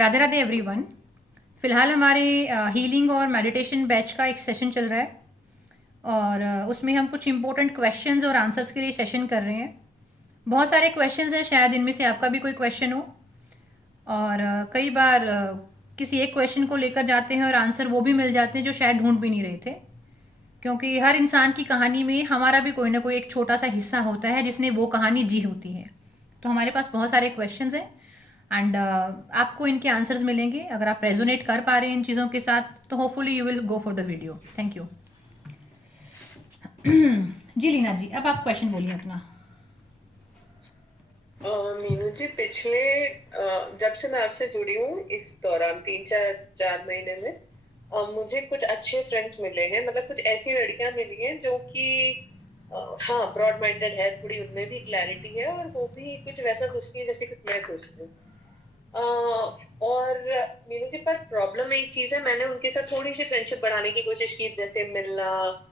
Radhe Radhe everyone. फ़िलहाल हमारे healing और मेडिटेशन बैच का एक सेशन चल रहा है और उसमें हम कुछ इम्पोर्टेंट क्वेश्चंस और आंसर्स के लिए सेशन कर रहे हैं। बहुत सारे क्वेश्चंस हैं, शायद इनमें से आपका भी कोई क्वेश्चन हो। और कई बार किसी एक क्वेश्चन को लेकर जाते हैं और आंसर वो भी मिल जाते हैं जो शायद ढूंढ भी नहीं रहे थे, क्योंकि हर इंसान की कहानी में हमारा भी कोई ना कोई एक छोटा सा हिस्सा होता है जिसने वो कहानी जी होती है। तो हमारे पास बहुत सारे क्वेश्चंस हैं एंड आपको इनके आंसर्स मिलेंगे। अगर आप रेजोनेट कर पा रहे हैं इन चीज़ों के साथ तो hopefully you will go for the video. Thank you. Ji Leena ji, अब आप क्वेश्चन बोलिए अपना। मीनू जी, पिछले जब से मैं आपसे जुड़ी हूँ इस दौरान 3-4 महीने में मुझे कुछ अच्छे फ्रेंड्स मिले हैं। मतलब कुछ ऐसी लड़कियां मिली हैं जो कि हाँ, ब्रॉड माइंडेड है, थोड़ी उनमें भी क्लैरिटी है और वो भी कुछ वैसा सोचती है जैसे कुछ मैं सोचती हूँ। और मीनू जी, पर प्रॉब्लम एक चीज है, मैंने उनके साथ थोड़ी सी फ्रेंडशिप बढ़ाने की कोशिश की, जैसे मिलना,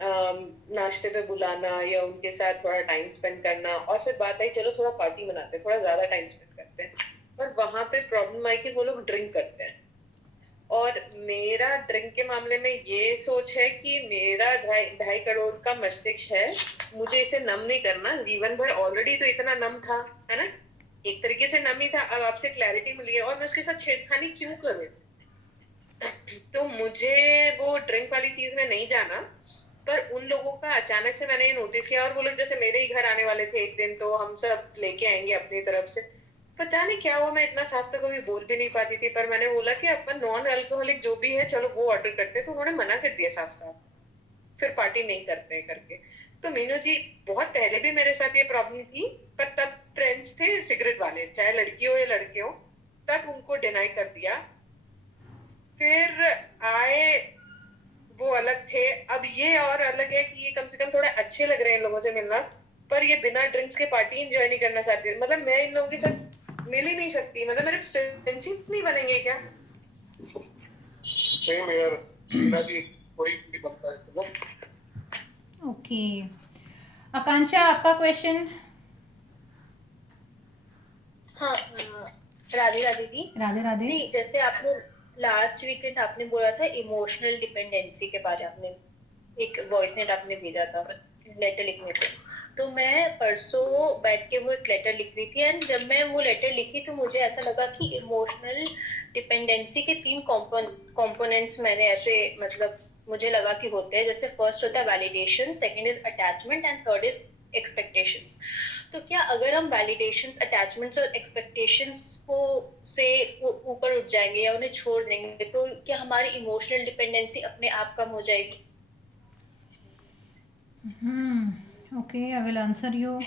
नाश्ते पे बुलाना या उनके साथ थोड़ा टाइम स्पेंड करना। और फिर बात आई चलो थोड़ा पार्टी मनाते हैं, थोड़ा ज्यादा टाइम स्पेंड करते हैं। पर वहां पे प्रॉब्लम आई कि वो लोग ड्रिंक करते हैं और मेरा ड्रिंक के मामले में ये सोच है कि मेरा 2.5 करोड़ का मस्तिष्क है, मुझे इसे नम नहीं करना। जीवन भर ऑलरेडी तो इतना नम था, है ना, एक तरीके से नम ही था। अब आपसे क्लैरिटी मिली है और मैं उसके साथ छेड़खानी क्यों करूं? तो मुझे वो ड्रिंक वाली चीज में नहीं जाना। पर उन लोगों का अचानक से मैंने ये नोटिस किया, और वो लोग जैसे मेरे ही घर आने वाले थे एक दिन, तो हम सब लेके आएंगे अपनी तरफ से। पता नहीं क्या हुआ, मैं इतना साफ तो कभी बोल भी नहीं पाती थी, पर मैंने बोला कि अपन नॉन अल्कोहलिक जो भी है चलो वो ऑर्डर करते हैं, तो उन्होंने मना कर दिया साफ साफ, फिर पार्टी नहीं करते हैं करके। तो मीनू जी, बहुत पहले भी मेरे साथ ये प्रॉब्लम थी, पर तब फ्रेंड्स थे सिगरेट वाले, चाहे लड़की हो या लड़के हो, तब उनको डिनाई कर दिया। फिर आए, वो अलग थे। अब ये और अलग है कि ये कम से कम थोड़े अच्छे लग रहे हैं इन लोगों से मिलना, पर ये बिना ड्रिंक्स के पार्टी एंजॉय नहीं करना चाहती। मतलब मैं इन लोगों के साथ मिल ही नहीं सकती, मतलब मेरे फ्रेंडशिप नहीं बनेंगे क्या? सेम यार, बिना भी कोई भी बनता है तो। ओके, आकांक्षा आपका क्वेश्चन। हाँ, राधे राधे दी। राधे राधे। दी, जैसे आपने लास्ट वीकेंड आपने बोला था इमोशनल डिपेंडेंसी के बारे में, आपने एक वॉइस नोट आपने भेजा था लेटर लिखने पे। तो मैं परसों बैठ के वो एक लेटर लिख रही थी, एंड जब मैं वो लेटर लिखी तो मुझे ऐसा लगा कि इमोशनल डिपेंडेंसी के 3 कंपोनेंट्स मैंने ऐसे, मतलब मुझे लगा कि होते हैं। जैसे फर्स्ट होता है validation, second is attachment and third is expectations. तो क्या अगर हम वैलिडेशंस, अटैचमेंट्स और एक्सपेक्टेशंस को से ऊपर उठ जाएंगे या उन्हें छोड़ देंगे, तो क्या हमारी इमोशनल डिपेंडेंसी अपने आप कम हो जाएगी? Okay, I will answer you.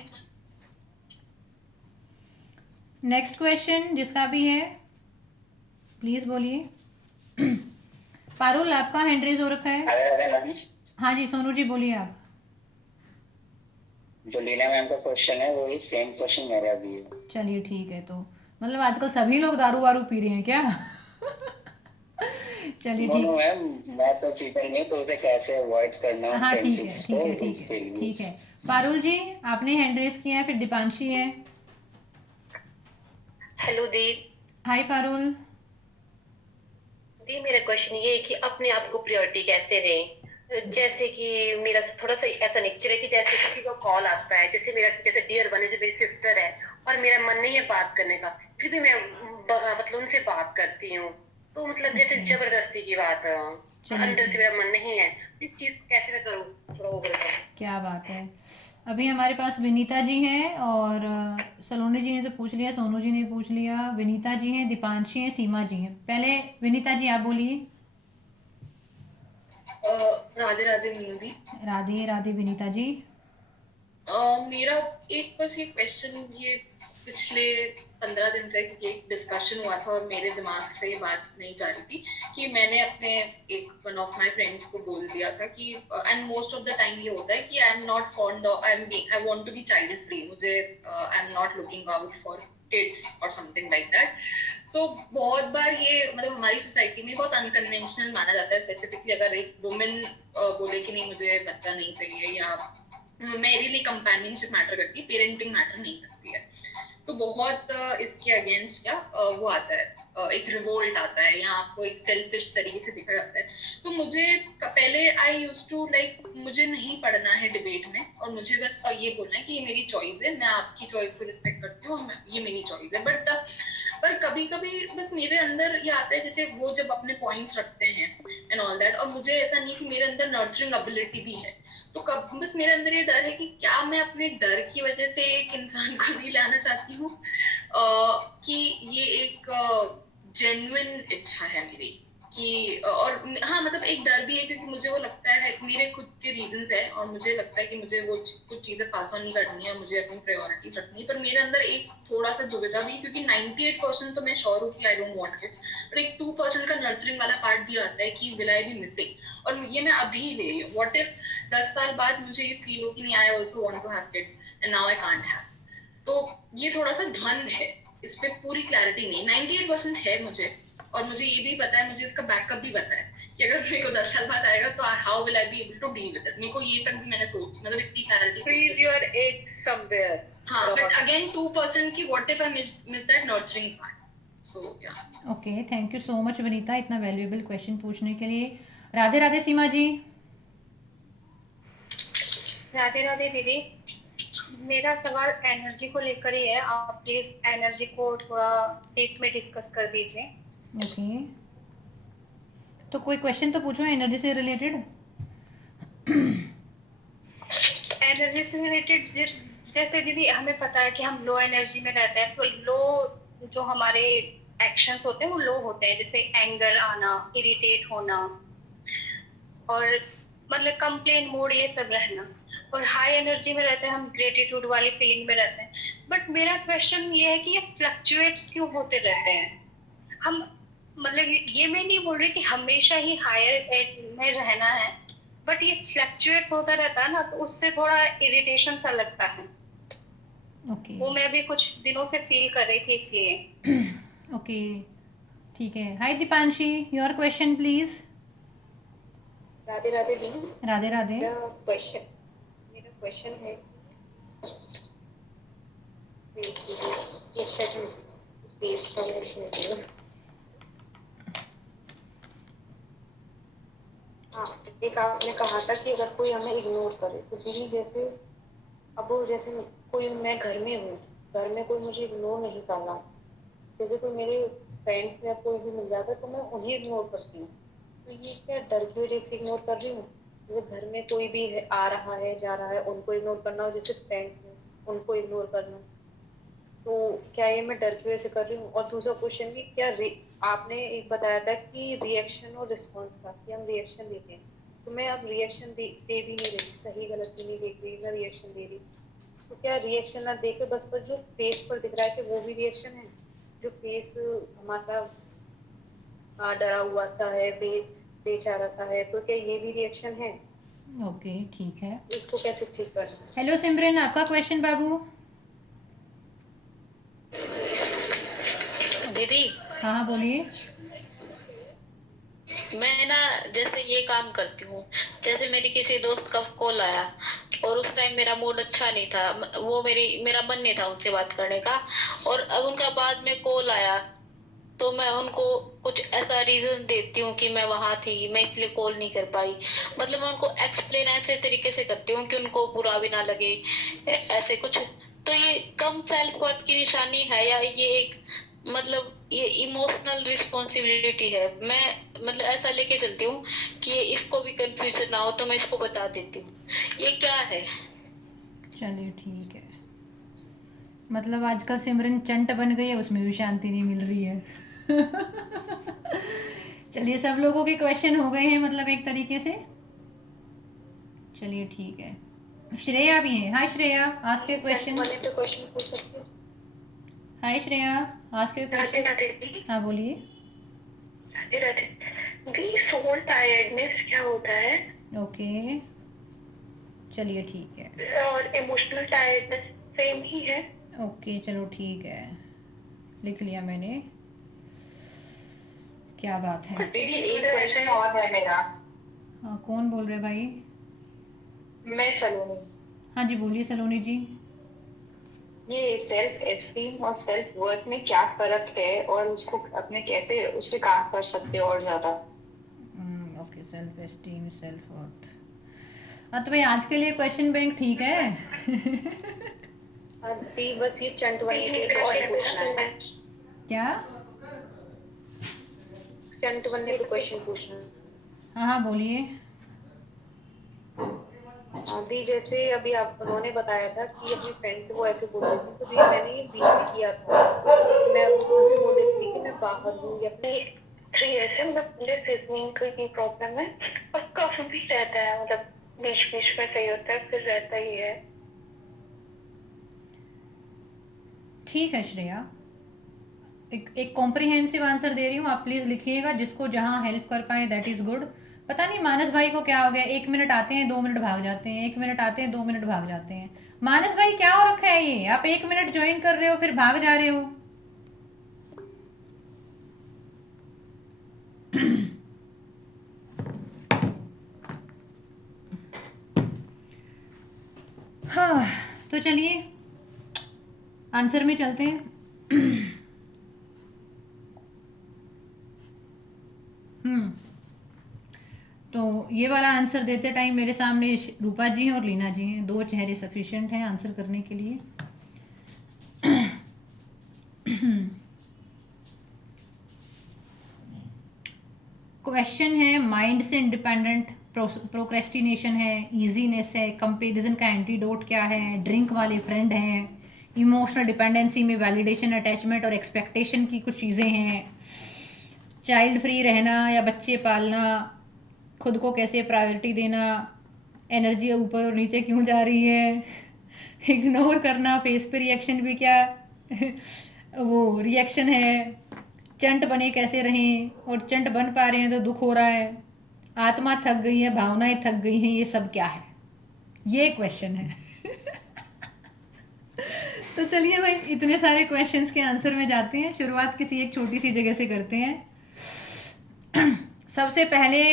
Next question जिसका भी है प्लीज बोलिए। पारुल, आपका हैंड रेज हो रखा है। हाँ जी, सोनू जी बोलिए आप। जो लीना मैम का क्वेश्चन है वही सेम क्वेश्चन मेरा भी है। चलिए ठीक है, तो मतलब आजकल सभी लोग दारू वारू पी रहे हैं क्या? चलिए नो ठीक। मैम, मैं तो पीता ही नहीं, तो उसे कैसे अवॉइड करना हाँ ठीक है फ्रेंडशिप्स ठीक को, है ठीक उसके है लिए। ठीक है। पारुल जी, आपने हैंड रेज किया है, फिर दीपांशी है। हेलो दी। हाय पारुल। दी, मेरा क्वेश्चन ये है कि अपने आप को प्रायोरिटी कैसे दें? जैसे कि मेरा थोड़ा सा ऐसा नेचर है कि जैसे किसी का कॉल आता है, जैसे मेरा, जैसे डियर वन, जैसे मेरी सिस्टर है और मेरा मन नहीं है बात करने का, फिर भी मैं मतलब उनसे बात करती हूँ। तो मतलब जैसे जबरदस्ती की बात है, अंदर से मेरा मन नहीं है। इस चीज को कैसे मैं करूँ? थोड़ा वो बताओ। क्या बात है। अभी हमारे पास विनीता जी हैं और सलोनी जी ने तो पूछ लिया, सोनू जी ने पूछ लिया, विनीता जी हैं, दीपांशी हैं, सीमा जी हैं। पहले विनीता जी आप बोलिए। राधे राधे मीनू जी। राधे राधे विनीता जी। मेरा एक बस ये क्वेश्चन, ये पिछले 15 दिन से ये डिस्कशन हुआ था और मेरे दिमाग से ये बात नहीं जा रही थी कि मैंने अपने एक वन ऑफ माय फ्रेंड्स को बोल दिया था कि, and most of the time ये होता है कि I am not fond of, I want to be child free, मुझे I am not looking out for kids और समथिंग लाइक दैट। सो बहुत बार ये, मतलब हमारी सोसाइटी में बहुत अनकन्वेंशनल माना जाता है, स्पेसिफिकली अगर एक वुमेन बोले कि नहीं मुझे बच्चा नहीं चाहिए, या मेरे लिए कंपेनियनशिप मैटर करती है, पेरेंटिंग मैटर नहीं करती है। तो बहुत इसके अगेंस्ट क्या वो आता है, एक रिवोल्ट आता है, या आपको एक सेल्फिश तरीके से देखा जाता है। तो मुझे पहले आई यूज टू लाइक, मुझे नहीं पढ़ना है डिबेट में, और मुझे बस ये बोलना है कि ये मेरी चॉइस है, मैं आपकी चॉइस को रिस्पेक्ट करती हूँ, ये मेरी चॉइस है। बट पर कभी कभी बस मेरे अंदर ये आता है, जैसे वो जब अपने पॉइंट्स रखते हैं एंड ऑल दैट, और मुझे ऐसा नहीं कि मेरे अंदर नर्चरिंग एबिलिटी भी है, तो कब बस मेरे अंदर ये डर है कि क्या मैं अपने डर की वजह से एक इंसान को नहीं लाना चाहती हूँ, कि ये एक जेन्युइन इच्छा है मेरी कि और हाँ मतलब एक डर भी है, क्योंकि मुझे वो लगता है मेरे खुद के रीजंस है, और मुझे लगता है कि मुझे वो कुछ चीजें पास ऑन नहीं करनी है, मुझे अपनी प्रायोरिटीज रखनी है। पर मेरे अंदर एक थोड़ा सा दुविधा भी, क्योंकि 98% तो मैं श्योर हूँ कि आई डोंट वांट किड्स, पर एक 2% का नर्चरिंग वाला पार्ट भी आता है कि विल आई बी मिसिंग, और ये मैं अभी ले रही हूँ। व्हाट इफ 10 साल बाद मुझे ये फील हो कि नहीं, I also want to have kids and now I can't have. तो ये थोड़ा सा द्वंद है, इस पे पूरी क्लैरिटी नहीं। 98% है मुझे, और मुझे ये भी पता है, मुझे इसका बैकअप भी पता है कि अगर मेरे को 10 साल बाद आएगा तो how will I be able to deal with it. मेरे को ये तक भी मैंने सोच, मतलब इतनी clarity freeze your egg somewhere. हाँ, बट अगेन 2% की what if I miss that nurturing part. So या okay, thank you so much Vanita इतना वैल्यूएबल क्वेश्चन पूछने के लिए। राधे राधे सीमा जी। राधे राधे दीदी। मेरा सवाल एनर्जी को लेकर ही है, आप प्लीज एनर्जी को थोड़ा डीप में डिस्कस कर दीजिए। ओके, तो कोई क्वेश्चन तो पूछो एनर्जी से रिलेटेड। एनर्जी से रिलेटेड जैसे दीदी हमें पता है कि हम लो एनर्जी में रहते हैं, तो लो जो हमारे एक्शंस होते हैं वो लो होते हैं, जैसे एंगर आना, इरिटेट होना, और मतलब कंप्लेन मूड, ये सब रहना। और हाई एनर्जी में रहते हैं हम, ग्रेटिट्यूड वाली फीलिंग में रहते हैं। बट मेरा क्वेश्चन ये है कि ये फ्लक्चुएट्स क्यों होते रहते हैं? हम मतलब ये मैं नहीं बोल रही कि हमेशा ही हायर में रहना है, बट ये फ्लक्चुएट्स होता रहता है ना, तो उससे थोड़ा इरिटेशन सा लगता है। ओके वो मैं अभी कुछ दिनों से फील कर रही थी, इसलिए। ओके, ठीक है। Hi Deepanshi, your question please. Radhe Radhe दीदी। राधे राधे। मेरा क्वेश्चन है, एक सेकंड प्लीज कमेंट। हाँ, एक आपने कहा था कि अगर कोई हमें इग्नोर करे तो दीदी जैसे अब जैसे कोई, मैं घर में हूँ, घर में कोई मुझे इग्नोर नहीं कर रहा, जैसे कोई मेरे फ्रेंड्स या कोई भी मिल जाता है तो मैं उन्हें इग्नोर करती हूँ, तो ये क्या डर की वजह से इग्नोर कर रही हूँ? जैसे घर में कोई भी है, आ रहा है जा रहा है, उनको इग्नोर करना, और जैसे फ्रेंड्स हैं उनको इग्नोर करना, तो क्या ये मैं डर की वजह से कर रही हूँ? और दूसरा क्वेश्चन कि क्या आपने एक बताया था कि रिएक्शन और रिस्पॉन्स का, कि हम रिएक्शन देते हैं, तो मैं अब रिएक्शन दे भी नहीं रही, सही गलत भी नहीं देख रही, मैं रिएक्शन दे रही, तो क्या रिएक्शन ना देके बस पर जो फेस पर दिख रहा है कि वो भी रिएक्शन है? जो फेस हमारा डरा हुआ सा है, बेचारा सा है, तो क्या ये भी रिएक्शन है? ओके, ठीक है। इसको कैसे ठीक करना है? हेलो सिमरन, आपका क्वेश्चन बाबू। दीदी हाँ हाँ बोलिए। मैं ना जैसे ये काम करती हूँ, जैसे मेरी किसी दोस्त का कॉल आया और उस टाइम मेरा मूड अच्छा नहीं था, वो मेरा मन नहीं था उनसे बात करने का, और उनका बाद में कॉल आया तो मैं उनको कुछ ऐसा रीजन देती हूँ कि मैं वहां थी, मैं इसलिए कॉल नहीं कर पाई। मतलब मैं उनको एक्सप्लेन ऐसे तरीके से करती हूँ कि उनको बुरा भी ना लगे, ऐसे कुछ। तो ये कम सेल्फ वर्थ की निशानी है, या ये एक मतलब ये इमोशनल रिस्पॉन्सिबिलिटी है? मैं मतलब ऐसा लेके चलती हूँ कि इसको भी कंफ्यूजन ना हो, तो मैं इसको बता देती हूँ, ये क्या है? चलिए ठीक है, मतलब आजकल सिमरन चंट बन गई है, उसमें भी शांति नहीं मिल रही है। चलिए, सब लोगों के क्वेश्चन हो गए हैं मतलब एक तरीके से। चलिए ठीक है, श्रेया भी है। Hi Shreya, ask your question. वाले पे क्वेश्चन पूछ सकते हो? Hi Shreya, ask your Radhe question. Radhe दी। हाँ बोलिए। राधे राधे दी। सोल टायर्डनेस क्या होता है? ओके, चलिए ठीक है। और इमोशनल टायर्डनेस सेम ही है? ओके चलो ठीक है, लिख लिया मैंने। क्या बात है। दीदी एक क्वेश्चन और है मेरा। हाँ, कौन बोल रहे भाई? मैं सलोनी। हाँ जी बोलिए सलोनी जी। ये सेल्फ एस्टीम और सेल्फ वर्थ में क्या फर्क है और उसको अपने कैसे उस पे काम कर सकते हैं और ज्यादा? Okay, self esteem, self worth. हाँ तो भाई आज के लिए क्वेश्चन बैंक ठीक है। दी बस ये चंट बने के क्वेश्चन पूछना है। क्या? चंट बनने पे क्वेश्चन पूछना है। हाँ हाँ बोलिए। दी जैसे अभी आप उन्होंने बताया था कि अपनी फ्रेंड से वो ऐसे बोल रही थी, तो दी मैंने ये बीच में किया था कि मैं उनसे बोल देती थी कि मैं बाहर हूँ या फिर 3 years से मतलब मुझे सीजनिंग की प्रॉब्लम है और कफ भी रहता है, मतलब बीच बीच में सही होता है फिर रहता ही है। ठीक है श्रेया, एक कॉम्प्रिहेंसिव आंसर दे रही हूँ, आप प्लीज़ लिखिएगा, जिसको जहाँ हेल्प कर पाए दैट इज़ गुड। पता नहीं मानस भाई को क्या हो गया, 1 मिनट आते हैं 2 मिनट भाग जाते हैं, 1 मिनट आते हैं 2 मिनट भाग जाते हैं। मानस भाई क्या हो रखा है ये, आप 1 मिनट ज्वाइन कर रहे हो फिर भाग जा रहे हो। हाँ तो चलिए आंसर में चलते हैं। तो ये वाला आंसर देते टाइम मेरे सामने रूपा जी हैं और लीना जी हैं, 2 चेहरे सफिशिएंट हैं आंसर करने के लिए। क्वेश्चन है माइंड से इंडिपेंडेंट, प्रोक्रेस्टिनेशन है, इजीनेस है, कंपैरिजन का एंटीडोट क्या है, ड्रिंक वाले फ्रेंड हैं, इमोशनल डिपेंडेंसी में वैलिडेशन, अटैचमेंट और एक्सपेक्टेशन की कुछ चीज़ें हैं, चाइल्ड फ्री रहना या बच्चे पालना, खुद को कैसे प्रायोरिटी देना, एनर्जी ऊपर और नीचे क्यों जा रही है, इग्नोर करना, फेस पे रिएक्शन भी क्या वो रिएक्शन है, चंट बने कैसे रहें और चंट बन पा रहे हैं तो दुख हो रहा है, आत्मा थक गई है, भावनाएं थक गई हैं, ये सब क्या है, ये क्वेश्चन है। तो चलिए भाई इतने सारे क्वेश्चंस के आंसर में जाते हैं, शुरुआत किसी एक छोटी सी जगह से करते हैं। सबसे पहले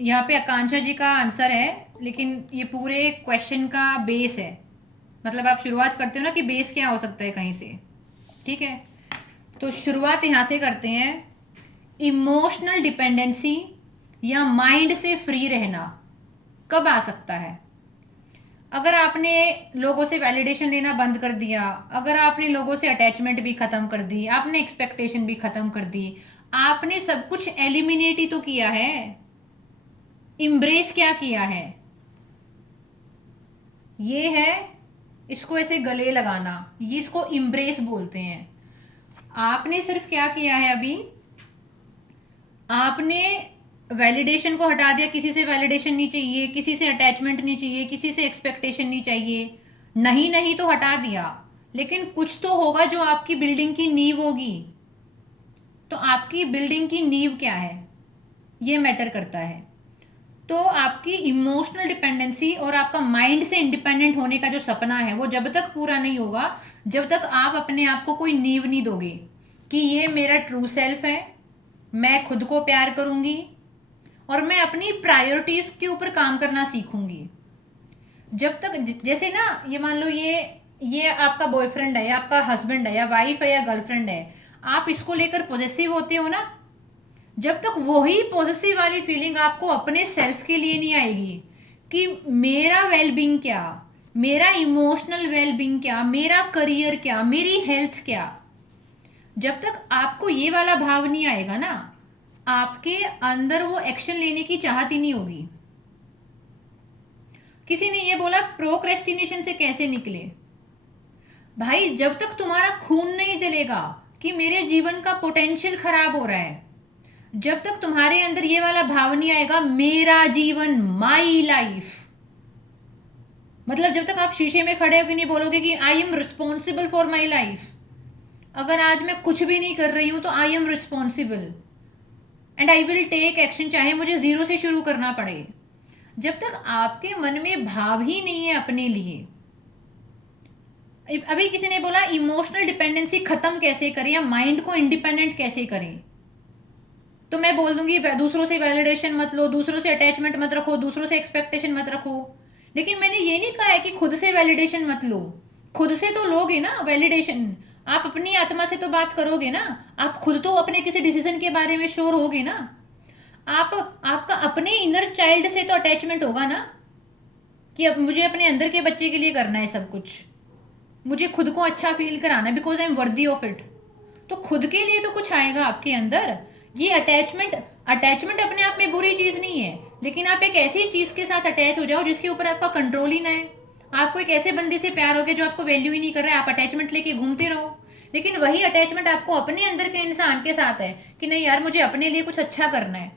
यहाँ पे आकांक्षा जी का आंसर है, लेकिन ये पूरे क्वेश्चन का बेस है, मतलब आप शुरुआत करते हो ना कि बेस क्या हो सकता है कहीं से, ठीक है। तो शुरुआत यहाँ से करते हैं, इमोशनल डिपेंडेंसी या माइंड से फ्री रहना कब आ सकता है? अगर आपने लोगों से वैलिडेशन लेना बंद कर दिया, अगर आपने लोगों से अटैचमेंट भी ख़त्म कर दी, आपने एक्सपेक्टेशन भी ख़त्म कर दी, आपने सब कुछ एलिमिनेट ही तो किया है, इम्ब्रेस क्या किया है? ये है, इसको ऐसे गले लगाना, ये इसको इम्ब्रेस बोलते हैं। आपने सिर्फ क्या किया है, अभी आपने वैलिडेशन को हटा दिया, किसी से वैलिडेशन नहीं चाहिए, किसी से अटैचमेंट नहीं चाहिए, किसी से एक्सपेक्टेशन नहीं चाहिए, नहीं तो हटा दिया, लेकिन कुछ तो होगा जो आपकी बिल्डिंग की नींव होगी। तो आपकी बिल्डिंग की नींव क्या है, ये मैटर करता है। तो आपकी इमोशनल डिपेंडेंसी और आपका माइंड से इंडिपेंडेंट होने का जो सपना है वो जब तक पूरा नहीं होगा, जब तक आप अपने आप को कोई नींव नहीं दोगे कि ये मेरा ट्रू सेल्फ है, मैं खुद को प्यार करूंगी और मैं अपनी प्रायोरिटीज के ऊपर काम करना सीखूंगी। जब तक जैसे ना, ये मान लो ये आपका बॉयफ्रेंड है या आपका हस्बैंड है या वाइफ है या गर्लफ्रेंड है, आप इसको लेकर पॉजिटिव होते हो ना, जब तक वही पॉजिटिव वाली फीलिंग आपको अपने सेल्फ के लिए नहीं आएगी कि मेरा वेलबींग क्या, मेरा इमोशनल वेलबींग क्या, मेरा करियर क्या, मेरी हेल्थ क्या, जब तक आपको ये वाला भाव नहीं आएगा ना, आपके अंदर वो एक्शन लेने की चाहत ही नहीं होगी। किसी ने ये बोला प्रोक्रेस्टिनेशन से कैसे निकले? भाई जब तक तुम्हारा खून नहीं जलेगा कि मेरे जीवन का पोटेंशियल खराब हो रहा है, जब तक तुम्हारे अंदर ये वाला भाव नहीं आएगा मेरा जीवन, माई लाइफ, मतलब जब तक आप शीशे में खड़े होकर नहीं बोलोगे कि I am responsible for my life, अगर आज मैं कुछ भी नहीं कर रही हूं तो I am responsible and I will take action, चाहे मुझे 0 से शुरू करना पड़े। जब तक आपके मन में भाव ही नहीं है अपने लिए, अभी किसी ने बोला इमोशनल डिपेंडेंसी खत्म कैसे करें या माइंड को इंडिपेंडेंट कैसे करें, तो मैं बोल दूंगी दूसरों से वैलिडेशन मत लो, दूसरों से अटैचमेंट मत रखो, दूसरों से एक्सपेक्टेशन मत रखो, लेकिन मैंने ये नहीं कहा है कि खुद से वैलिडेशन मत लो, खुद से तो लोगे ना वैलिडेशन, आप अपनी आत्मा से तो बात करोगे ना, आप खुद तो अपने किसी डिसीजन के बारे में श्योर होगे ना, आप आपका अपने इनर चाइल्ड से तो अटैचमेंट होगा ना, कि अब मुझे अपने अंदर के बच्चे के लिए करना है सब कुछ, मुझे खुद को अच्छा फील कराना है because I am worthy of it, तो खुद के लिए तो कुछ आएगा आपके अंदर। ये अटैचमेंट अटैचमेंट अपने आप में बुरी चीज़ नहीं है, लेकिन आप एक ऐसी चीज़ के साथ अटैच हो जाओ जिसके ऊपर आपका कंट्रोल ही ना है। आपको एक ऐसे बंदे से प्यार हो गया जो आपको वैल्यू ही नहीं कर रहा है, आप अटैचमेंट लेके घूमते रहो, लेकिन वही अटैचमेंट आपको अपने अंदर के इंसान के साथ है कि नहीं यार मुझे अपने लिए कुछ अच्छा करना है,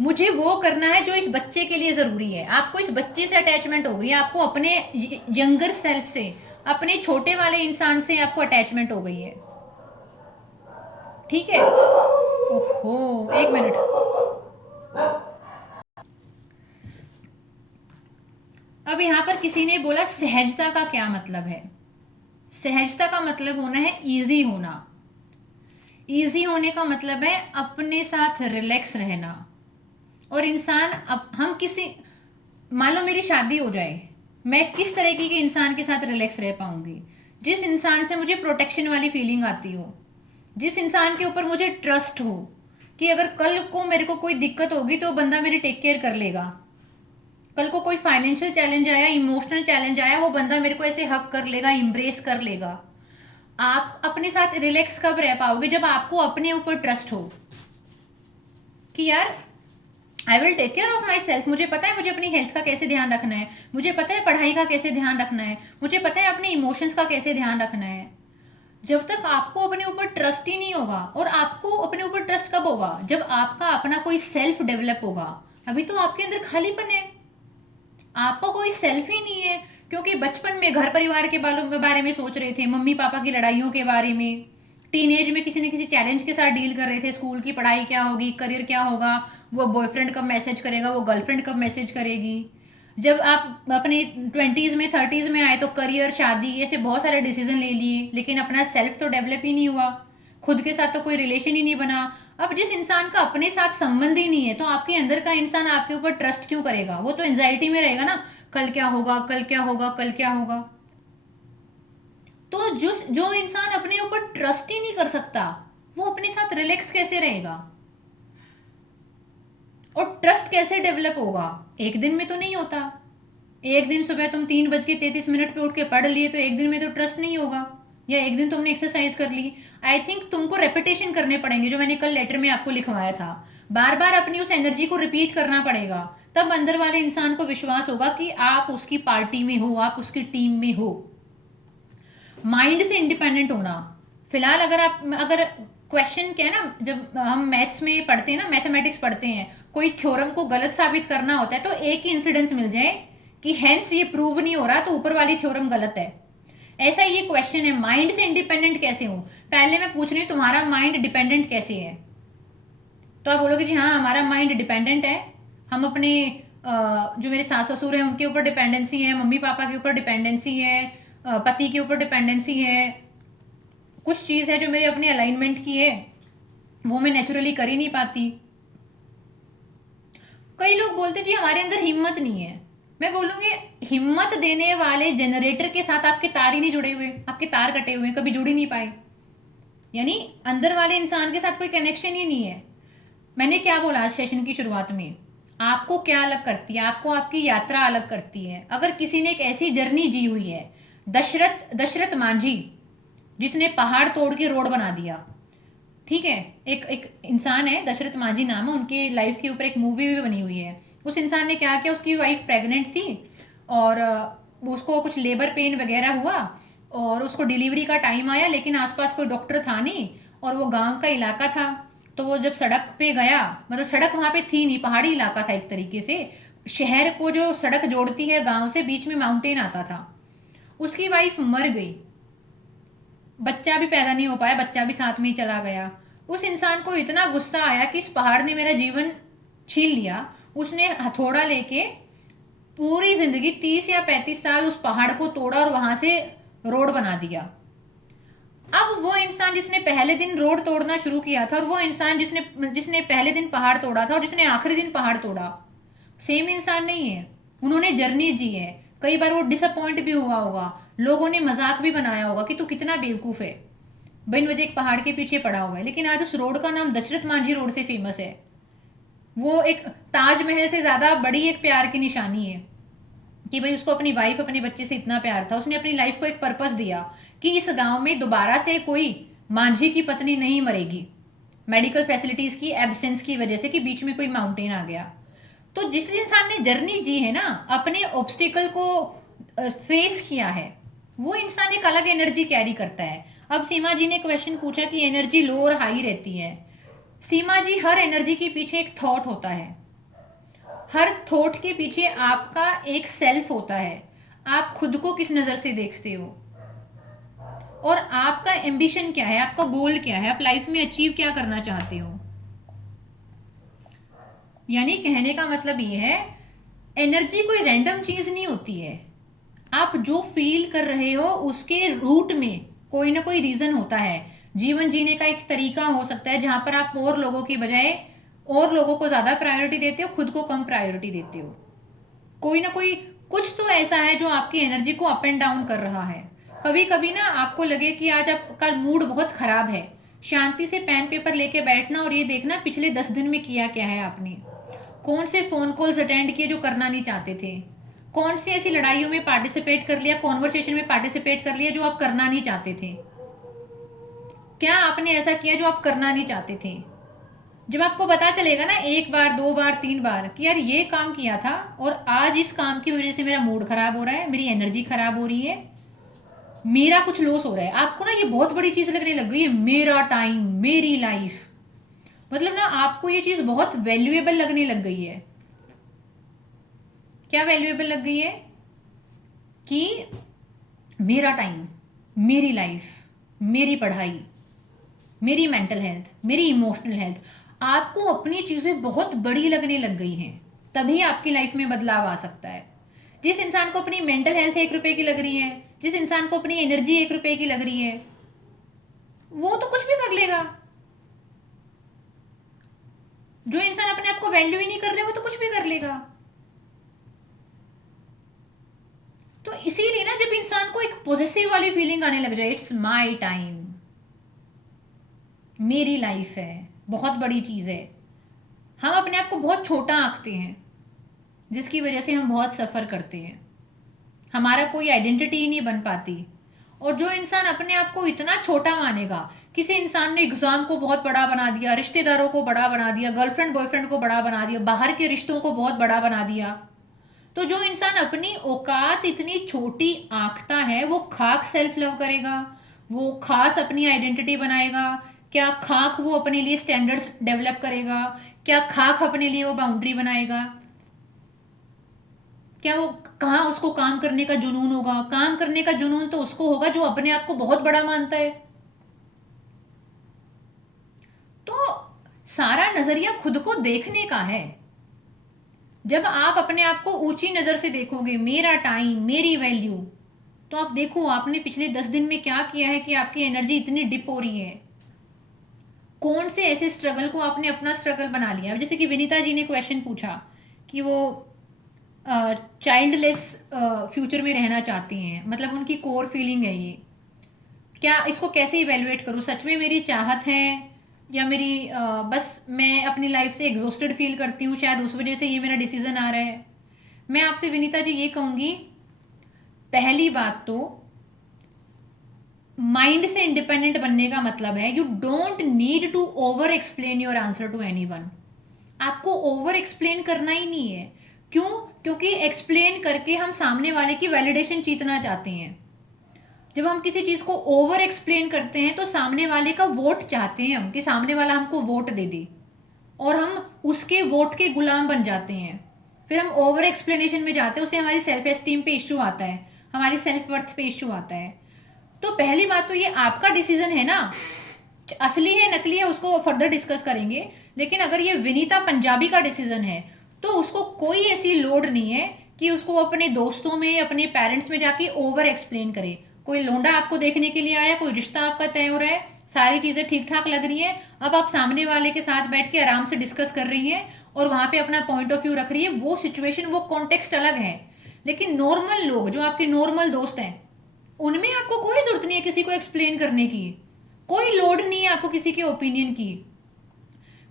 मुझे वो करना है जो इस बच्चे के लिए ज़रूरी है। आपको इस बच्चे से अटैचमेंट हो गई है, आपको अपने यंगर सेल्फ से, अपने छोटे वाले इंसान से आपको अटैचमेंट हो गई है, ठीक है। ओहो, एक मिनट। अब यहाँ पर किसी ने बोला सहजता का क्या मतलब है। सहजता का मतलब होना है इजी होना। इजी होने का मतलब है अपने साथ रिलैक्स रहना। और इंसान, अब हम किसी, मान लो मेरी शादी हो जाए, मैं किस तरीके के इंसान के साथ रिलैक्स रह पाऊंगी? जिस इंसान से मुझे प्रोटेक्शन वाली फीलिंग आती हो, जिस इंसान के ऊपर मुझे ट्रस्ट हो कि अगर कल को मेरे को कोई दिक्कत होगी तो बंदा मेरी टेक केयर कर लेगा, कल को कोई फाइनेंशियल चैलेंज आया, इमोशनल चैलेंज आया, वो बंदा मेरे को ऐसे हक कर लेगा, इम्ब्रेस कर लेगा। आप अपने साथ रिलैक्स कब रह पाओगे? जब आपको अपने ऊपर ट्रस्ट हो कि यार I will take care of myself, मुझे पता है मुझे अपनी हेल्थ का कैसे ध्यान रखना है, मुझे पता है पढ़ाई का कैसे ध्यान रखना है, मुझे पता है अपने इमोशंस का कैसे ध्यान रखना है। जब तक आपको अपने ऊपर ट्रस्ट ही नहीं होगा, और आपको अपने ऊपर ट्रस्ट कब होगा? जब आपका अपना कोई सेल्फ डेवलप होगा। अभी तो आपके अंदर खालीपन है, आपका कोई सेल्फ ही नहीं है, क्योंकि बचपन में घर परिवार के बारे में सोच रहे थे, मम्मी पापा की लड़ाइयों के बारे में, टीनेज में किसी न किसी चैलेंज के साथ डील कर रहे थे, स्कूल की पढ़ाई क्या होगी, करियर क्या होगा, वो बॉयफ्रेंड कब मैसेज करेगा, वो गर्लफ्रेंड कब मैसेज करेगी। जब आप अपने 20s में 30s में आए तो करियर, शादी, ऐसे बहुत सारे डिसीजन ले लिए, लेकिन अपना सेल्फ तो डेवलप ही नहीं हुआ, खुद के साथ तो कोई रिलेशन ही नहीं बना। अब जिस इंसान का अपने साथ संबंध ही नहीं है, तो आपके अंदर का इंसान आपके ऊपर ट्रस्ट क्यों करेगा? वो तो एंजाइटी में रहेगा ना, कल क्या होगा, कल क्या होगा, कल क्या होगा। तो जो इंसान अपने ऊपर ट्रस्ट ही नहीं कर सकता, वो अपने साथ रिलैक्स कैसे रहेगा? और ट्रस्ट कैसे डेवलप होगा? एक दिन में तो नहीं होता। एक दिन सुबह तुम 3:33 पे उठ के पढ़ लिए तो एक दिन में तो ट्रस्ट नहीं होगा, या एक दिन तुमने एक्सरसाइज कर ली। आई थिंक तुमको रेपिटेशन करने पड़ेंगे, जो मैंने कल लेटर में आपको लिखवाया था, बार बार अपनी उस एनर्जी को रिपीट करना पड़ेगा, तब अंदर वाले इंसान को विश्वास होगा कि आप उसकी पार्टी में हो, आप उसकी टीम में हो। माइंड से इंडिपेंडेंट होना। फिलहाल अगर क्वेश्चन क्या है ना, जब हम मैथ्स में पढ़ते हैं ना, मैथमेटिक्स पढ़ते हैं, कोई थ्योरम को गलत साबित करना होता है तो एक ही इंसिडेंस मिल जाए कि हेंस ये प्रूव नहीं हो रहा तो ऊपर वाली थ्योरम गलत है। ऐसा ये क्वेश्चन है, माइंड से इंडिपेंडेंट कैसे हूं? पहले मैं पूछ रही हूँ तुम्हारा माइंड डिपेंडेंट कैसे है? तो आप बोलोगे जी हाँ हमारा माइंड डिपेंडेंट है, हम अपने जो मेरे सास ससुर हैं उनके ऊपर डिपेंडेंसी है, मम्मी पापा के ऊपर डिपेंडेंसी है, पति के ऊपर डिपेंडेंसी है, कुछ चीज़ है जो मेरे अपने अलाइनमेंट की है, वो मैं नेचुरली कर ही नहीं पाती। कई लोग बोलते जी हमारे अंदर हिम्मत नहीं है। मैं बोलूँगी हिम्मत देने वाले जनरेटर के साथ आपके तार ही नहीं जुड़े हुए, आपके तार कटे हुए, कभी जुड़ ही नहीं पाए, यानी अंदर वाले इंसान के साथ कोई कनेक्शन ही नहीं है। मैंने क्या बोला आज सेशन की शुरुआत में, आपको क्या अलग करती है? आपको आपकी यात्रा अलग करती है। अगर किसी ने एक ऐसी जर्नी जी हुई है, दशरथ मांझी जिसने पहाड़ तोड़ के रोड बना दिया, ठीक है, एक इंसान है दशरथ मांझी नाम है, उनकी लाइफ के ऊपर एक मूवी भी बनी हुई है। उस इंसान ने क्या किया, उसकी वाइफ प्रेग्नेंट थी और उसको कुछ लेबर पेन वगैरह हुआ और उसको डिलीवरी का टाइम आया, लेकिन आसपास कोई डॉक्टर था नहीं और वो गांव का इलाका था। तो वो जब सड़क पे गया, मतलब सड़क वहाँ पे थी नहीं, पहाड़ी इलाका था एक तरीके से, शहर को जो सड़क जोड़ती है गांव से, बीच में माउंटेन आता था। उसकी वाइफ मर गई, बच्चा भी पैदा नहीं हो पाया, बच्चा भी साथ में ही चला गया। उस इंसान को इतना गुस्सा आया कि इस पहाड़ ने मेरा जीवन छीन लिया। उसने हथौड़ा लेके पूरी जिंदगी 30 या 35 साल उस पहाड़ को तोड़ा और वहां से रोड बना दिया। अब वो इंसान जिसने पहले दिन रोड तोड़ना शुरू किया था और वो इंसान जिसने पहले दिन पहाड़ तोड़ा था और जिसने आखिरी दिन पहाड़ तोड़ा, सेम इंसान नहीं है। उन्होंने जर्नी जी है, कई बार वो डिसअपॉइंट भी हुआ होगा, लोगों ने मजाक भी बनाया होगा कि तू कितना बेवकूफ़ है, बिन वजह एक पहाड़ के पीछे पड़ा हुआ है। लेकिन आज उस रोड का नाम दशरथ मांझी रोड से फेमस है। वो एक ताजमहल से ज़्यादा बड़ी एक प्यार की निशानी है कि भाई उसको अपनी वाइफ, अपने बच्चे से इतना प्यार था, उसने अपनी लाइफ को एक पर्पस दिया कि इस गांव में दोबारा से कोई मांझी की पत्नी नहीं मरेगी, मेडिकल फैसिलिटीज़ की एब्सेंस की वजह से कि बीच में कोई माउंटेन आ गया। तो जिस इंसान ने जर्नी जी है ना, अपने ऑब्स्टिकल को फेस किया है, वो इंसान एक अलग एनर्जी कैरी करता है। अब सीमा जी ने क्वेश्चन पूछा कि एनर्जी लो और हाई रहती है। सीमा जी, हर एनर्जी के पीछे एक थॉट होता है, हर थॉट के पीछे आपका एक सेल्फ होता है। आप खुद को किस नज़र से देखते हो और आपका एम्बिशन क्या है, आपका गोल क्या है, आप लाइफ में अचीव क्या करना चाहते हो। यानी कहने का मतलब ये है, एनर्जी कोई रैंडम चीज़ नहीं होती है। आप जो फील कर रहे हो उसके रूट में कोई ना कोई रीज़न होता है। जीवन जीने का एक तरीका हो सकता है जहाँ पर आप और लोगों की बजाय और लोगों को ज़्यादा प्रायोरिटी देते हो, खुद को कम प्रायोरिटी देते हो। कोई ना कोई कुछ तो ऐसा है जो आपकी एनर्जी को अप एंड डाउन कर रहा है। कभी कभी ना आपको लगे कि आज आपका मूड बहुत ख़राब है, शांति से पेन पेपर लेके बैठना और ये देखना पिछले 10 दिन में किया क्या है आपने, कौन से फ़ोन कॉल्स अटेंड किए जो करना नहीं चाहते थे, कौन सी ऐसी लड़ाइयों में पार्टिसिपेट कर लिया, कॉन्वर्सेशन में पार्टिसिपेट कर लिया जो आप करना नहीं चाहते थे। क्या आपने ऐसा किया जो आप करना नहीं चाहते थे। जब आपको पता चलेगा ना 1 बार 2 बार 3 बार कि यार ये काम किया था और आज इस काम की वजह से मेरा मूड खराब हो रहा है, मेरी एनर्जी खराब हो रही है, मेरा कुछ लॉस हो रहा है, आपको ना ये बहुत बड़ी चीज़ लगने लग गई है। मेरा टाइम, मेरी लाइफ, मतलब ना आपको ये चीज़ बहुत वैल्यूएबल लगने लग गई है। क्या वैल्यूएबल लग गई है कि मेरा टाइम, मेरी लाइफ, मेरी पढ़ाई, मेरी मेंटल हेल्थ, मेरी इमोशनल हेल्थ, आपको अपनी चीज़ें बहुत बड़ी लगने लग गई हैं। तभी आपकी लाइफ में बदलाव आ सकता है। जिस इंसान को अपनी मेंटल हेल्थ 1 रुपए की लग रही है, जिस इंसान को अपनी एनर्जी 1 रुपए की लग रही है, वो तो कुछ भी कर लेगा। जो इंसान अपने आप को वैल्यू ही नहीं कर रहा वो तो कुछ भी कर लेगा। तो इसीलिए ना जब इंसान को एक पॉजिटिव वाली फीलिंग आने लग जाए, इट्स माय टाइम, मेरी लाइफ है, बहुत बड़ी चीज़ है, हम अपने आप को बहुत छोटा आंकते हैं, जिसकी वजह से हम बहुत सफ़र करते हैं, हमारा कोई आइडेंटिटी ही नहीं बन पाती। और जो इंसान अपने आप को इतना छोटा मानेगा, किसी इंसान ने एग्ज़ाम को बहुत बड़ा बना दिया, रिश्तेदारों को बड़ा बना दिया, गर्लफ्रेंड बॉयफ्रेंड को बड़ा बना दिया, बाहर के रिश्तों को बहुत बड़ा बना दिया, तो जो इंसान अपनी औकात इतनी छोटी आंकता है वो खाक सेल्फ लव करेगा, वो खास अपनी आइडेंटिटी बनाएगा, क्या खाक वो अपने लिए स्टैंडर्ड्स डेवलप करेगा, क्या खाक अपने लिए वो बाउंड्री बनाएगा, क्या वो कहाँ उसको काम करने का जुनून होगा। काम करने का जुनून तो उसको होगा जो अपने आप को बहुत बड़ा मानता है। तो सारा नजरिया खुद को देखने का है। जब आप अपने आप को ऊंची नजर से देखोगे, मेरा टाइम, मेरी वैल्यू, तो आप देखो आपने पिछले 10 दिन में क्या किया है कि आपकी एनर्जी इतनी डिप हो रही है। कौन से ऐसे स्ट्रगल को आपने अपना स्ट्रगल बना लिया। जैसे कि विनीता जी ने क्वेश्चन पूछा कि वो चाइल्डलेस फ्यूचर में रहना चाहती हैं, मतलब उनकी कोर फीलिंग है ये। क्या इसको कैसे इवेलुएट करूँ, सच में मेरी चाहत है या मेरी बस मैं अपनी लाइफ से एग्जॉस्टेड फील करती हूँ, शायद उस वजह से ये मेरा डिसीजन आ रहा है। मैं आपसे विनीता जी ये कहूँगी, पहली बात तो माइंड से इंडिपेंडेंट बनने का मतलब है you don't need to over explain your answer to anyone. आपको ओवर एक्सप्लेन करना ही नहीं है। क्यों? क्योंकि एक्सप्लेन करके हम सामने वाले की वैलिडेशन जीतना चाहते हैं। जब हम किसी चीज़ को ओवर एक्सप्लेन करते हैं तो सामने वाले का वोट चाहते हैं हम, कि सामने वाला हमको वोट दे दे, और हम उसके वोट के गुलाम बन जाते हैं। फिर हम ओवर एक्सप्लेनेशन में जाते हैं, उससे हमारी सेल्फ एस्टीम पे इश्यू आता है, हमारी सेल्फ वर्थ पे इश्यू आता है। तो पहली बात तो ये आपका डिसीजन है ना, असली है नकली है उसको फर्दर डिस्कस करेंगे, लेकिन अगर ये विनीता पंजाबी का डिसीजन है तो उसको कोई ऐसी लोड नहीं है कि उसको अपने दोस्तों में, अपने पेरेंट्स में जाके ओवर एक्सप्लेन करे। कोई लौंडा आपको देखने के लिए आया, कोई रिश्ता आपका तय हो रहा है, सारी चीज़ें ठीक ठाक लग रही हैं, अब आप सामने वाले के साथ बैठ के आराम से डिस्कस कर रही हैं और वहाँ पे अपना पॉइंट ऑफ व्यू रख रही है, वो सिचुएशन, वो कॉन्टेक्स्ट अलग है। लेकिन नॉर्मल लोग जो आपके नॉर्मल दोस्त हैं उनमें आपको कोई ज़रूरत नहीं है किसी को एक्सप्लेन करने की, कोई लोड नहीं है आपको किसी के ओपिनियन की।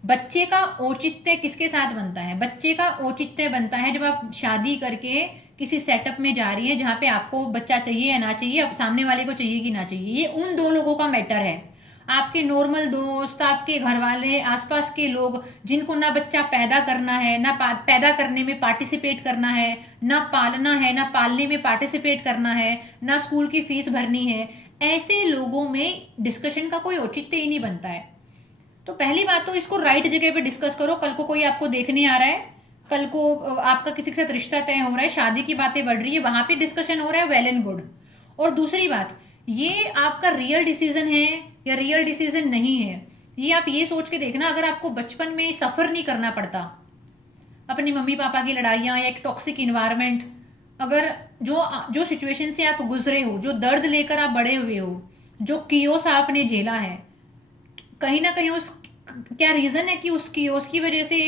बच्चे का औचित्य किसके साथ बनता है? बच्चे का औचित्य बनता है जब आप शादी करके किसी सेटअप में जा रही है जहाँ पे आपको बच्चा चाहिए या ना चाहिए, अब सामने वाले को चाहिए कि ना चाहिए, ये उन दो लोगों का मैटर है। आपके नॉर्मल दोस्त, आपके घर वाले, आसपास के लोग जिनको ना बच्चा पैदा करना है, ना पैदा करने में पार्टिसिपेट करना है, ना पालना है, ना पालने में पार्टिसिपेट करना है, ना स्कूल की फीस भरनी है, ऐसे लोगों में डिस्कशन का कोई औचित्य ही नहीं बनता है। तो पहली बात तो इसको राइट जगह पे डिस्कस करो। कल को कोई आपको देखने आ रहा है, कल को आपका किसी के साथ रिश्ता तय हो रहा है, शादी की बातें बढ़ रही है, वहां पे डिस्कशन हो रहा है, वेल एंड गुड। और दूसरी बात, ये आपका रियल डिसीजन है या रियल डिसीजन नहीं है, ये आप ये सोच के देखना। अगर आपको बचपन में सफ़र नहीं करना पड़ता अपनी मम्मी पापा की लड़ाइयाँ या एक टॉक्सिक इन्वायरमेंट, अगर जो जो सिचुएशन से आप गुजरे हो, जो दर्द लेकर आप बड़े हुए हो, जो कियोस आपने झेला है, कहीं ना कहीं उस क्या रीज़न है कि उस कियोस की वजह से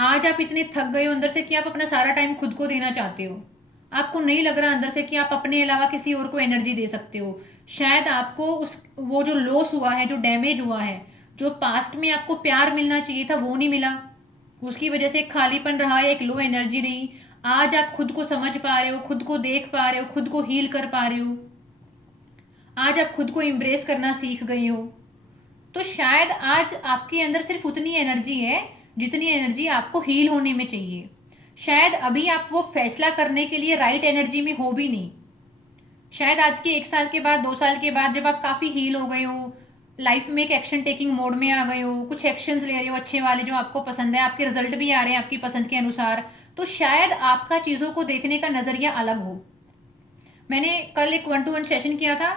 आज आप इतने थक गए हो अंदर से कि आप अपना सारा टाइम खुद को देना चाहते हो। आपको नहीं लग रहा अंदर से कि आप अपने अलावा किसी और को एनर्जी दे सकते हो। शायद आपको उस वो जो लॉस हुआ है, जो डैमेज हुआ है, जो पास्ट में आपको प्यार मिलना चाहिए था वो नहीं मिला, उसकी वजह से एक खालीपन रहा है, एक लो एनर्जी रही। आज आप खुद को समझ पा रहे हो, खुद को देख पा रहे हो, खुद को हील कर पा रहे हो, आज आप खुद को इम्ब्रेस करना सीख गए हो। तो शायद आज आपके अंदर सिर्फ उतनी एनर्जी है जितनी एनर्जी आपको हील होने में चाहिए। शायद अभी आप वो फैसला करने के लिए राइट एनर्जी में हो भी नहीं। शायद आज के 1 साल के बाद, 2 साल के बाद, जब आप काफ़ी हील हो गए हो, लाइफ में एक एक्शन टेकिंग मोड में आ गए हो, कुछ एक्शंस ले रहे हो अच्छे वाले जो आपको पसंद है, आपके रिजल्ट भी आ रहे हैं आपकी पसंद के अनुसार, तो शायद आपका चीज़ों को देखने का नज़रिया अलग हो। मैंने कल एक 1-to-1 सेशन किया था।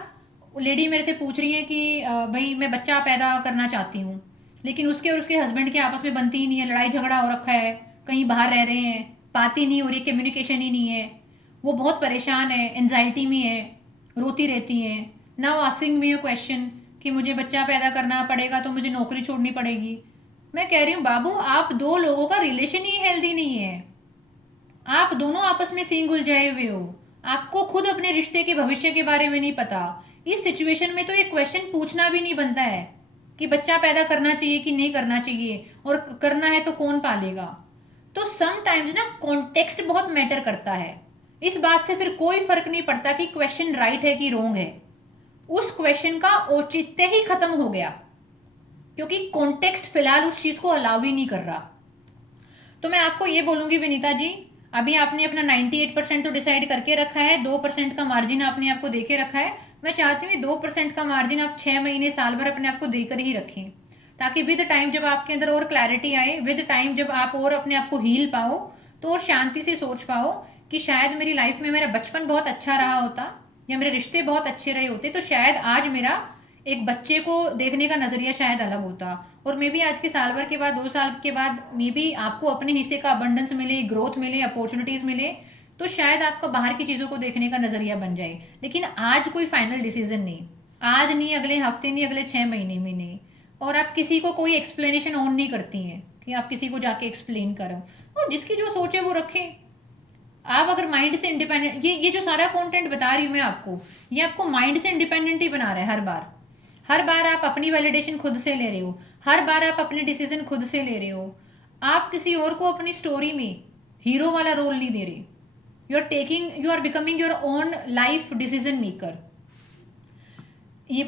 लेडी मेरे से पूछ रही है कि भाई मैं बच्चा पैदा करना चाहती हूँ, लेकिन उसके और उसके हस्बैंड के आपस में बनती ही नहीं है, लड़ाई झगड़ा हो रखा है, कहीं बाहर रह रहे हैं, बात ही नहीं हो रही, कम्युनिकेशन ही नहीं है, वो बहुत परेशान है, एनजाइटी में है, रोती रहती हैं। Now asking me a question कि मुझे बच्चा पैदा करना पड़ेगा तो मुझे नौकरी छोड़नी पड़ेगी। मैं कह रही हूँ बाबू, आप दो लोगों का रिलेशन ही हेल्दी नहीं है, आप दोनों आपस में सिंग उलझाए हुए हो, आपको खुद अपने रिश्ते के भविष्य के बारे में नहीं पता। इस सिचुएशन में तो ये क्वेश्चन पूछना भी नहीं बनता है कि बच्चा पैदा करना चाहिए कि नहीं करना चाहिए, और करना है तो कौन पालेगा। तो समटाइम्स ना कॉन्टेक्स्ट बहुत मैटर करता है। इस बात से फिर कोई फर्क नहीं पड़ता कि क्वेश्चन राइट है कि रॉन्ग है, उस क्वेश्चन का औचित्य ही खत्म हो गया, क्योंकि कॉन्टेक्स्ट फिलहाल उस चीज को अलाउ ही नहीं कर रहा। तो मैं आपको ये बोलूंगी विनीता जी, अभी आपने अपना 98% तो डिसाइड करके रखा है, 2% का मार्जिन आपने आपको दे के रखा है। मैं चाहती हूँ 2% का मार्जिन आप 6 महीने साल भर अपने आप को देकर ही रखें, ताकि विद टाइम जब आपके अंदर और क्लैरिटी आए, विद टाइम जब आप और अपने आप को हील पाओ, तो और शांति से सोच पाओ कि शायद मेरी लाइफ में मेरा बचपन बहुत अच्छा रहा होता या मेरे रिश्ते बहुत अच्छे रहे होते, तो शायद आज मेरा एक बच्चे को देखने का नज़रिया शायद अलग होता, और मे बी आज के साल भर के बाद, 2 साल के बाद, मे बी आपको अपने हिस्से का अबंडेंस मिले, ग्रोथ मिले, अपॉर्चुनिटीज़ मिले, तो शायद आपका बाहर की चीज़ों को देखने का नज़रिया बन जाए। लेकिन आज कोई फाइनल डिसीजन नहीं, आज नहीं, अगले हफ्ते नहीं, अगले 6 महीने में नहीं, और आप किसी को कोई एक्सप्लेनेशन ऑन नहीं करती हैं कि आप किसी को जाके एक्सप्लेन करो, और जिसकी जो सोचे वो रखें। आप अगर माइंड से इंडिपेंडेंट, ये जो सारा कंटेंट बता रही हूँ मैं आपको, ये आपको माइंड से इंडिपेंडेंट ही बना रहा है। हर बार आप अपनी वैलिडेशन खुद से ले रहे हो, हर बार आप अपने डिसीजन खुद से ले रहे हो, आप किसी और को अपनी स्टोरी में हीरो वाला रोल नहीं दे रहे। You are becoming your own life decision maker. ये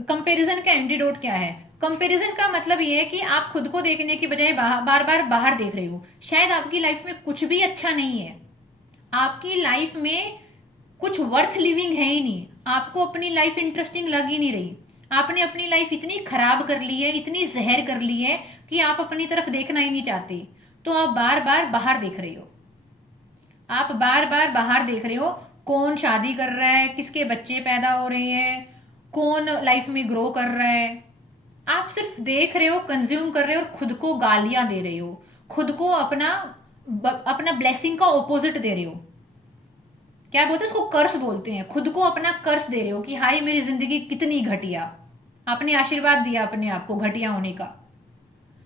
कंपैरिजन का एंटीडोट क्या है? कंपैरिजन का मतलब ये है कि आप खुद को देखने की बजाय बार बार बाहर देख रहे हो। शायद आपकी लाइफ में कुछ भी अच्छा नहीं है, आपकी लाइफ में कुछ वर्थ लिविंग है ही नहीं, आपको अपनी लाइफ इंटरेस्टिंग लग ही नहीं रही, आपने अपनी लाइफ इतनी खराब कर ली है, इतनी जहर कर ली है कि आप अपनी तरफ देखना ही नहीं चाहते। तो आप बार बार बाहर देख रहे हो, आप बार बार बाहर देख रहे हो, कौन शादी कर रहा है, किसके बच्चे पैदा हो रहे हैं, कौन लाइफ में ग्रो कर रहा है। आप सिर्फ देख रहे हो, कंज्यूम कर रहे हो, और खुद को गालियां दे रहे हो, खुद को अपना ब्लेसिंग का ऑपोजिट दे रहे हो। क्या बोलते हैं उसको? कर्स बोलते हैं। खुद को अपना कर्स दे रहे हो कि हाय मेरी जिंदगी कितनी घटिया। आपने आशीर्वाद दिया अपने आप को घटिया होने का,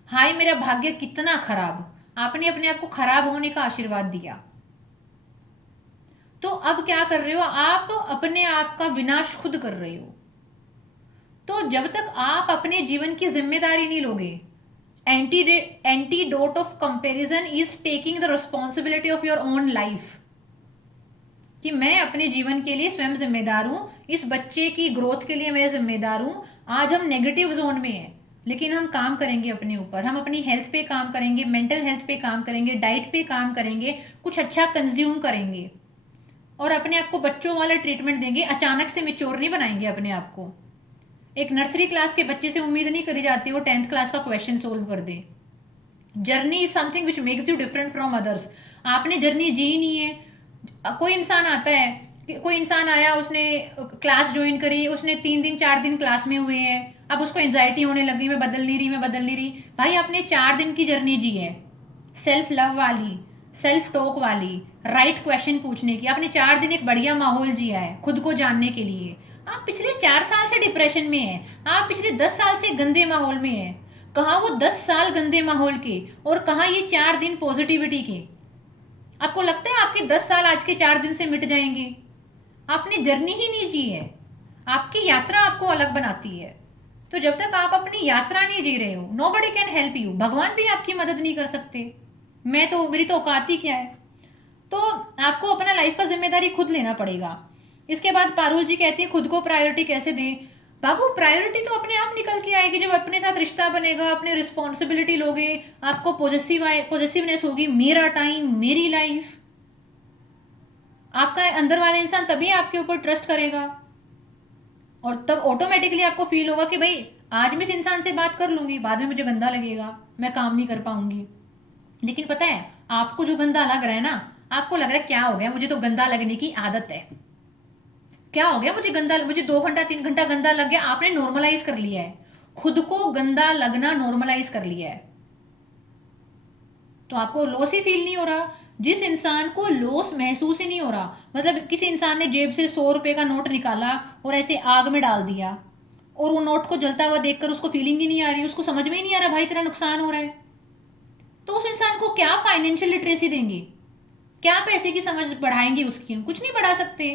हाय मेरा भाग्य कितना खराब, आपने अपने आप को खराब होने का आशीर्वाद दिया। तो अब क्या कर रहे हो, आप अपने आप का विनाश खुद कर रहे हो। तो जब तक आप अपने जीवन की जिम्मेदारी नहीं लोगे, antidote of comparison is taking the responsibility of your own life, कि मैं अपने जीवन के लिए स्वयं जिम्मेदार हूँ, इस बच्चे की ग्रोथ के लिए मैं जिम्मेदार हूँ। आज हम नेगेटिव जोन में हैं, लेकिन हम काम करेंगे अपने ऊपर, हम अपनी हेल्थ पे काम करेंगे, मेंटल हेल्थ पे काम करेंगे, डाइट पे काम करेंगे, कुछ अच्छा कंज्यूम करेंगे और अपने आप को बच्चों वाला ट्रीटमेंट देंगे। अचानक से मेच्योर नहीं बनाएंगे अपने आप को। एक नर्सरी क्लास के बच्चे से उम्मीद नहीं करी जाती वो 10th क्लास का क्वेश्चन सोल्व कर दे। Journey is something which makes you different from others. आपने जर्नी जी नहीं है। कोई इंसान आता है, कोई इंसान आया, उसने क्लास ज्वाइन करी, उसने 3 दिन 4 दिन क्लास में हुए हैं, अब उसको एंजाइटी होने लगी, मैं बदल नहीं रही, मैं बदल नहीं रही। भाई आपने 4 दिन की जर्नी जी है, सेल्फ लव वाली, सेल्फ टॉक वाली, राइट क्वेश्चन पूछने की। आपने 4 दिन एक बढ़िया माहौल जिया है खुद को जानने के लिए। आप पिछले 4 साल से डिप्रेशन में हैं, आप पिछले 10 साल से गंदे माहौल में हैं। कहाँ वो 10 साल गंदे माहौल के और कहाँ ये 4 दिन पॉजिटिविटी के। आपको लगता है आपके 10 साल आज के 4 दिन से मिट जाएंगे? आपने जर्नी ही नहीं जी है। आपकी यात्रा आपको अलग बनाती है। तो जब तक आप अपनी यात्रा नहीं जी रहे हो, नोबडी कैन हेल्प यू। भगवान भी आपकी मदद नहीं कर सकते। मेरी तो औकात ही क्या है। तो आपको अपना लाइफ का जिम्मेदारी खुद लेना पड़ेगा। इसके बाद पारुल जी कहती है खुद को प्रायोरिटी कैसे दें। बाबू प्रायोरिटी तो अपने आप निकल के आएगी जब अपने साथ रिश्ता बनेगा, अपनी रिस्पॉन्सिबिलिटी लोगे, आपको पॉजिटिवनेस होगी, मेरा टाइम मेरी लाइफ। आपका अंदर वाला इंसान तभी आपके ऊपर ट्रस्ट करेगा और तब ऑटोमेटिकली आपको फील होगा कि भाई आज मैं इस इंसान से बात कर लूंगी, बाद में मुझे गंदा लगेगा, मैं काम नहीं कर पाऊंगी। लेकिन पता है आपको जो गंदा लग रहा है ना, आपको लग रहा है क्या हो गया, मुझे तो गंदा लगने की आदत है, क्या हो गया मुझे 2 घंटा 3 घंटा गंदा लग गया। आपने नॉर्मलाइज कर लिया है, खुद को गंदा लगना नॉर्मलाइज कर लिया है। तो आपको लॉस ही फील नहीं हो रहा। जिस इंसान को लॉस महसूस ही नहीं हो रहा, मतलब किसी इंसान ने जेब से 100 रुपए का नोट निकाला और ऐसे आग में डाल दिया और वो नोट को जलता हुआ देखकर उसको फीलिंग ही नहीं आ रही, उसको समझ में ही नहीं आ रहा भाई तेरा नुकसान हो रहा है, तो उस इंसान को क्या फाइनेंशियल लिटरेसी देंगे, क्या पैसे की समझ बढ़ाएंगे उसकी? कुछ नहीं बढ़ा सकते।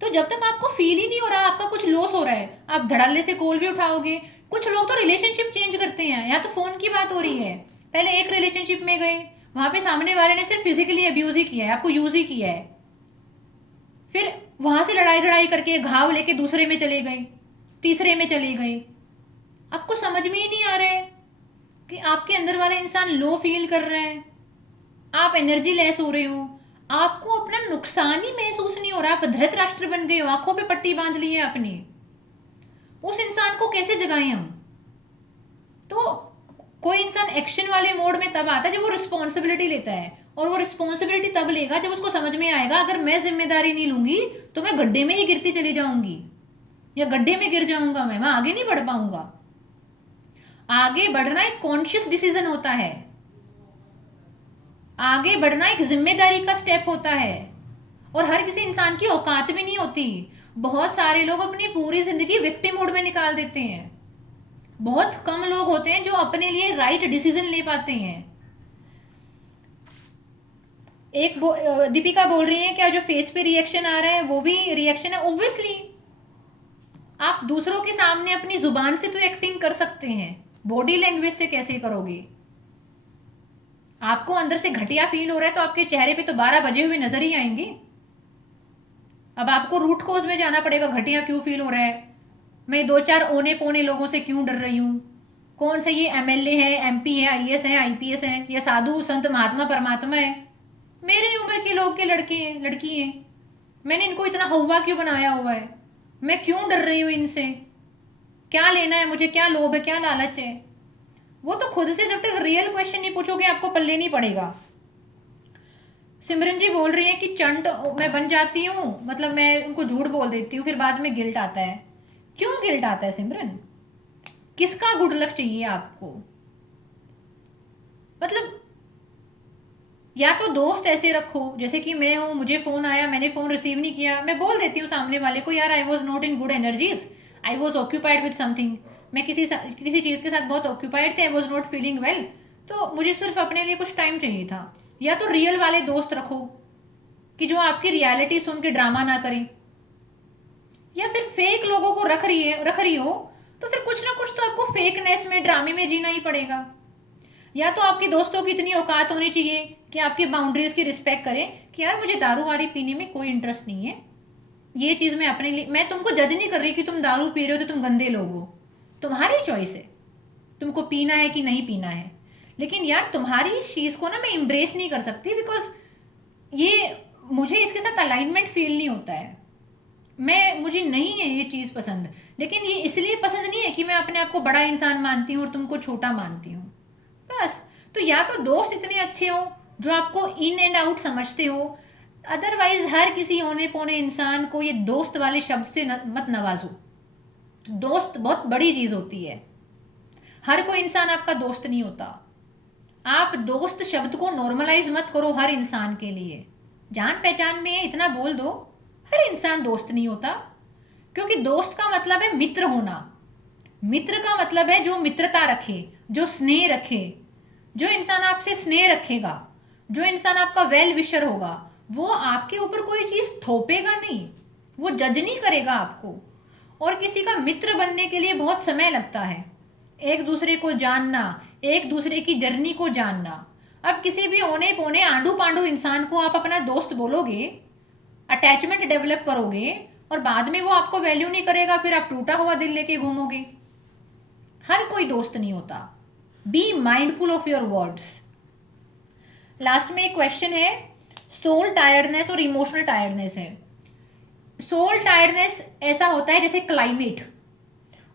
तो जब तक आपको फील ही नहीं हो रहा आपका कुछ लॉस हो रहा है, आप धड़ल्ले से कॉल भी उठाओगे। कुछ लोग तो रिलेशनशिप चेंज करते हैं, या तो फोन की बात हो रही है, पहले एक रिलेशनशिप में गए, वहां पे सामने वाले ने सिर्फ फिजिकली अब्यूज ही किया है, आपको यूज ही किया है, फिर वहां से लड़ाई करके घाव लेके दूसरे में चले गए, तीसरे में चले गए। आपको समझ में ही नहीं आ रहा है कि आपके अंदर वाला इंसान लो फील कर रहा है, आप एनर्जी लेस हो रहे हो, आपको अपना नुकसान ही महसूस नहीं हो रहा, आप धृतराष्ट्र बन गए हो, आंखों पे पट्टी बांध ली है आपने। उस इंसान को कैसे जगाएं हम? तो कोई इंसान एक्शन वाले मोड में तब आता है जब वो रिस्पॉन्सिबिलिटी लेता है, और वो रिस्पॉन्सिबिलिटी तब लेगा जब उसको समझ में आएगा अगर मैं जिम्मेदारी नहीं लूंगी तो मैं गड्ढे में ही गिरती चली जाऊंगी, या गड्ढे में गिर जाऊंगा, मैं आगे नहीं बढ़ पाऊंगा। आगे बढ़ना एक कॉन्शियस डिसीजन होता है, आगे बढ़ना एक जिम्मेदारी का स्टेप होता है, और हर किसी इंसान की औकात भी नहीं होती। बहुत सारे लोग अपनी पूरी जिंदगी विक्टिम मोड में निकाल देते हैं। बहुत कम लोग होते हैं जो अपने लिए राइट डिसीजन ले पाते हैं। दीपिका बोल रही है क्या जो फेस पे रिएक्शन आ रहा है वो भी रिएक्शन है? ऑब्वियसली आप दूसरों के सामने अपनी जुबान से तो एक्टिंग कर सकते हैं, बॉडी लैंग्वेज से कैसे करोगे? आपको अंदर से घटिया फील हो रहा है तो आपके चेहरे पे तो 12 बजे हुए नजर ही आएंगे। अब आपको रूट कॉज में जाना पड़ेगा, घटिया क्यों फील हो रहा है, मैं 2-4 ओने पोने लोगों से क्यों डर रही हूँ, कौन से ये एमएलए है, एमपी है, आईएएस है, आईपीएस है, या साधु संत महात्मा परमात्मा है, मेरी उम्र के लोग के लड़के हैं, लड़की हैं, मैंने इनको इतना हवा क्यों बनाया हुआ है, मैं क्यों डर रही हूँ इनसे, क्या लेना है मुझे, क्या लोभ है, क्या लालच है? वो तो खुद से जब तक रियल क्वेश्चन नहीं पूछोगे आपको पल्ले नहीं पड़ेगा। सिमरन जी बोल रही है कि चंट मैं बन जाती हूँ, मतलब मैं उनको झूठ बोल देती हूँ, फिर बाद में गिल्ट आता है। क्यों गिल्ट आता है सिमरन? किसका गुड लक चाहिए आपको? मतलब या तो दोस्त ऐसे रखो जैसे कि मैं हूँ, मुझे फोन आया, मैंने फोन रिसीव नहीं किया, मैं बोल देती हूँ सामने वाले को यार I was not in good energies, I was occupied with something, मैं किसी चीज के साथ बहुत ऑक्यूपाइड थे, I was not feeling well, तो मुझे सिर्फ अपने लिए कुछ टाइम चाहिए था। या तो रियल वाले दोस्त रखो कि जो आपकी रियलिटी सुन के ड्रामा ना करें, या फिर फेक लोगों को रख रही हो, तो फिर कुछ ना कुछ तो आपको फेकनेस में, ड्रामे में जीना ही पड़ेगा। या तो आपके दोस्तों की इतनी औकात होनी चाहिए कि आपकी बाउंड्रीज की रिस्पेक्ट करें कि यार मुझे दारू वारी पीने में कोई इंटरेस्ट नहीं है, ये चीज़ मैं अपने लिए, मैं तुमको जज नहीं कर रही कि तुम दारू पी रहे हो तो तुम गंदे लोग हो, तुम्हारी चॉइस है तुमको पीना है कि नहीं पीना है। लेकिन यार तुम्हारी इस चीज़ को ना मैं इम्ब्रेस नहीं कर सकती, बिकॉज ये मुझे इसके साथ अलाइनमेंट फील नहीं होता है, मुझे नहीं है ये चीज़ पसंद। लेकिन ये इसलिए पसंद नहीं है कि मैं अपने आप को बड़ा इंसान मानती हूँ और तुमको छोटा मानती हूँ, बस। तो या तो दोस्त इतने अच्छे हो जो आपको इन एंड आउट समझते हो, अदरवाइज हर किसी होने पौने इंसान को ये दोस्त वाले शब्द से मत नवाजो। दोस्त बहुत बड़ी चीज़ होती है, हर कोई इंसान आपका दोस्त नहीं होता। आप दोस्त शब्द को नॉर्मलाइज मत करो हर इंसान के लिए, जान पहचान में इतना बोल दो, हर इंसान दोस्त नहीं होता। क्योंकि दोस्त का मतलब है मित्र होना, मित्र का मतलब है जो मित्रता रखे, जो स्नेह रखे। जो इंसान आपसे स्नेह रखेगा, जो इंसान आपका वेल विशर होगा, वो आपके ऊपर कोई चीज़ थोपेगा नहीं, वो जज नहीं करेगा आपको। और किसी का मित्र बनने के लिए बहुत समय लगता है, एक दूसरे को जानना, एक दूसरे की जर्नी को जानना। अब किसी भी ओने पोने आंडू पांडू इंसान को आप अपना दोस्त बोलोगे, अटैचमेंट डेवलप करोगे, और बाद में वो आपको वैल्यू नहीं करेगा, फिर आप टूटा हुआ दिल लेके घूमोगे। हर कोई दोस्त नहीं होता। Be mindful of your words. Last में एक क्वेश्चन है, सोल टायर्डनेस और इमोशनल टायर्डनेस है। सोल टायर्डनेस ऐसा होता है जैसे क्लाइमेट,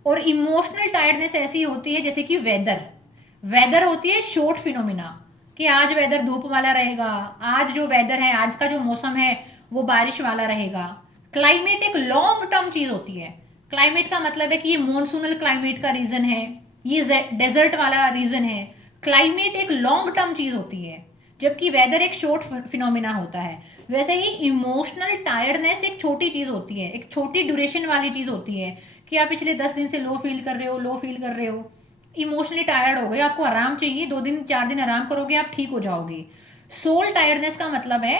और इमोशनल टायर्डनेस ऐसी होती है जैसे कि वेदर होती है शॉर्ट फिनोमिना, कि आज वेदर धूप वाला रहेगा, आज जो वेदर है, आज का जो मौसम है वो बारिश वाला रहेगा। क्लाइमेट एक लॉन्ग टर्म चीज़ होती है। क्लाइमेट का मतलब है कि ये मॉनसूनल क्लाइमेट का रीज़न है, ये डेजर्ट वाला रीज़न है। क्लाइमेट एक लॉन्ग टर्म चीज़ होती है, जबकि वेदर एक शॉर्ट फिनोमिना होता है। वैसे ही इमोशनल टायर्डनेस एक छोटी चीज़ होती है, एक छोटी ड्यूरेशन वाली चीज़ होती है, कि आप पिछले 10 दिन से लो फील कर रहे हो, इमोशनली टायर्ड हो गए, आपको आराम चाहिए, 2 दिन 4 दिन आराम करोगे आप ठीक हो जाओगे। सोल टायर्डनेस का मतलब है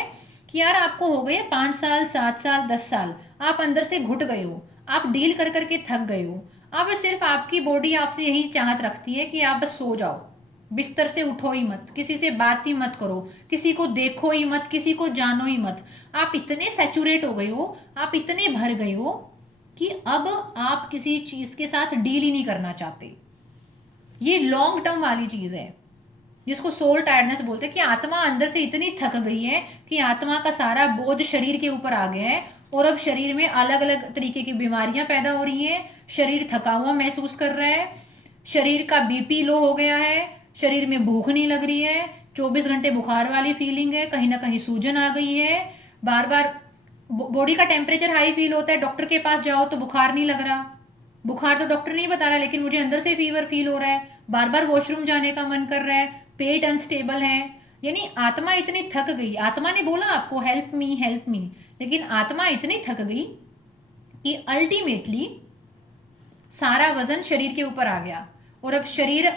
कि यार आपको हो गए 5 साल 7 साल 10 साल, आप अंदर से घुट गए हो, आप डील कर करके थक गए हो। अब सिर्फ आपकी बॉडी आपसे यही चाहत रखती है कि आप बस सो जाओ, बिस्तर से उठो ही मत, किसी से बात ही मत करो, किसी को देखो ही मत, किसी को जानो ही मत। आप इतने सैचुरेट हो गए हो, आप इतने भर गए हो कि अब आप किसी चीज़ के साथ डील ही नहीं करना चाहते। ये लॉन्ग टर्म वाली चीज़ है जिसको सोल टायर्डनेस बोलते हैं, कि आत्मा अंदर से इतनी थक गई है कि आत्मा का सारा बोझ शरीर के ऊपर आ गया है, और अब शरीर में अलग अलग तरीके की बीमारियां पैदा हो रही हैं, शरीर थका हुआ महसूस कर रहा है, शरीर का बीपी लो हो गया है, शरीर में भूख नहीं लग रही है, 24 घंटे बुखार वाली फीलिंग है, कहीं ना कहीं सूजन आ गई है, बार बार बॉडी का टेम्परेचर हाई फील होता है, डॉक्टर के पास जाओ तो बुखार नहीं लग रहा, बुखार तो डॉक्टर नहीं बता रहा, लेकिन मुझे अंदर से फीवर फील हो रहा है, बार बार वॉशरूम जाने का मन कर रहा है, पेट अनस्टेबल है। यानी आत्मा इतनी थक गई, आत्मा ने बोला आपको हेल्प मी, लेकिन आत्मा इतनी थक गई कि अल्टीमेटली सारा वजन शरीर के ऊपर आ गया, और अब शरीर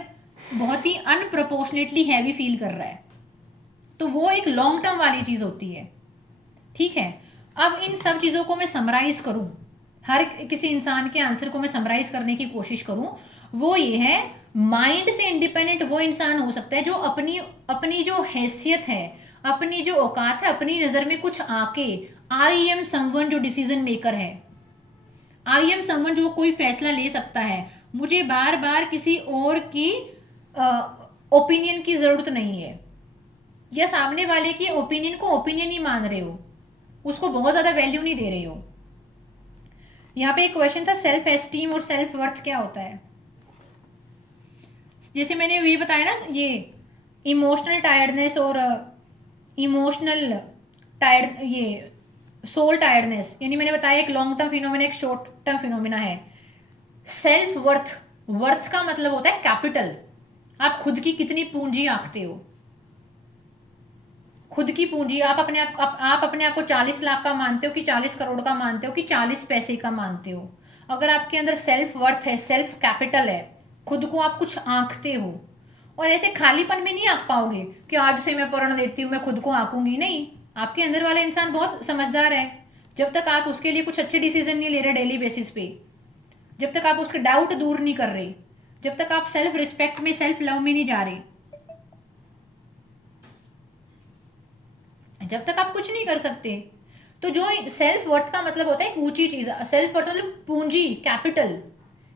बहुत ही अनप्रोपोर्शनेटली हैवी फील कर रहा है। तो वो एक लॉन्ग टर्म वाली चीज़ होती है, ठीक है। अब इन सब चीज़ों को मैं समराइज करूं, हर किसी इंसान के आंसर को मैं समराइज करने की कोशिश करूं, वो ये है, माइंड से इंडिपेंडेंट वो इंसान हो सकता है जो अपनी जो हैसियत है, अपनी जो औकात है, अपनी नज़र में कुछ आके, आई एम समवन जो डिसीजन मेकर है, आई एम समवन जो कोई फैसला ले सकता है, मुझे बार बार किसी और की ओपिनियन की ज़रूरत नहीं है, या सामने वाले की ओपिनियन को ओपिनियन ही मान रहे हो, उसको बहुत ज़्यादा वैल्यू नहीं दे रहे हो। यहाँ पे एक क्वेश्चन था, सेल्फ एस्टीम और सेल्फ वर्थ क्या होता है। जैसे मैंने ये बताया ना, ये इमोशनल टायर्डनेस और इमोशनल टायर्ड, ये सोल टायर्डनेस, यानी मैंने बताया एक लॉन्ग टर्म फिनोमिना, एक शॉर्ट टर्म फिनोमिना है। सेल्फ वर्थ का मतलब होता है कैपिटल, आप खुद की कितनी पूंजी आंकते हो, खुद की पूंजी। आप अपने आप को 40 लाख का मानते हो कि 40 करोड़ का मानते हो कि 40 पैसे का मानते हो। अगर आपके अंदर सेल्फ वर्थ है, सेल्फ कैपिटल है, खुद को आप कुछ आंकते हो, और ऐसे खालीपन में नहीं आंक पाओगे कि आज से मैं प्रण देती हूँ मैं खुद को आंकूंगी, नहीं, आपके अंदर वाला इंसान बहुत समझदार है। जब तक आप उसके लिए कुछ अच्छे डिसीजन नहीं ले रहे डेली बेसिस पे, जब तक आप उसके डाउट दूर नहीं कर रहे, जब तक आप सेल्फ रिस्पेक्ट में, सेल्फ लव में नहीं जा रहे, जब तक आप कुछ नहीं कर सकते, तो जो सेल्फ वर्थ का मतलब होता है एक ऊंची चीज। सेल्फ वर्थ मतलब पूंजी, कैपिटल,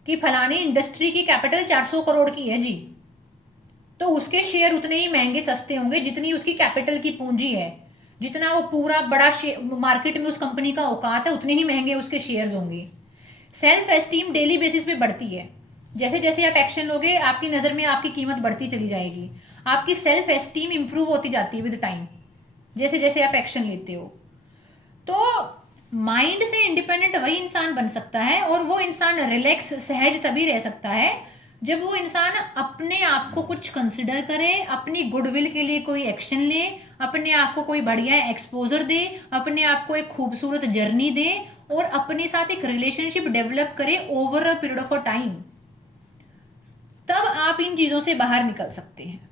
कि फलानी इंडस्ट्री की कैपिटल 400 करोड़ की है जी, तो उसके शेयर उतने ही महंगे सस्ते होंगे जितनी उसकी कैपिटल की पूंजी है। जितना वो पूरा बड़ा मार्केट में उस कंपनी का औकात है, उतने ही महंगे उसके शेयर्स होंगे। सेल्फ एस्टीम डेली बेसिस पे बढ़ती है। जैसे जैसे आप एक्शन लोगे, आपकी नज़र में आपकी कीमत बढ़ती चली जाएगी। आपकी सेल्फ एस्टीम इंप्रूव होती जाती है विद टाइम, जैसे जैसे आप एक्शन लेते हो। तो माइंड से इंडिपेंडेंट वही इंसान बन सकता है, और वो इंसान रिलैक्स, सहज तभी रह सकता है जब वो इंसान अपने आप को कुछ कंसिडर करे, अपनी गुडविल के लिए कोई एक्शन ले, अपने आप को कोई बढ़िया एक्सपोजर दे, अपने आप को एक खूबसूरत जर्नी दे, और अपने साथ एक रिलेशनशिप डेवलप करे over a period of a time. तब आप इन चीजों से बाहर निकल सकते हैं।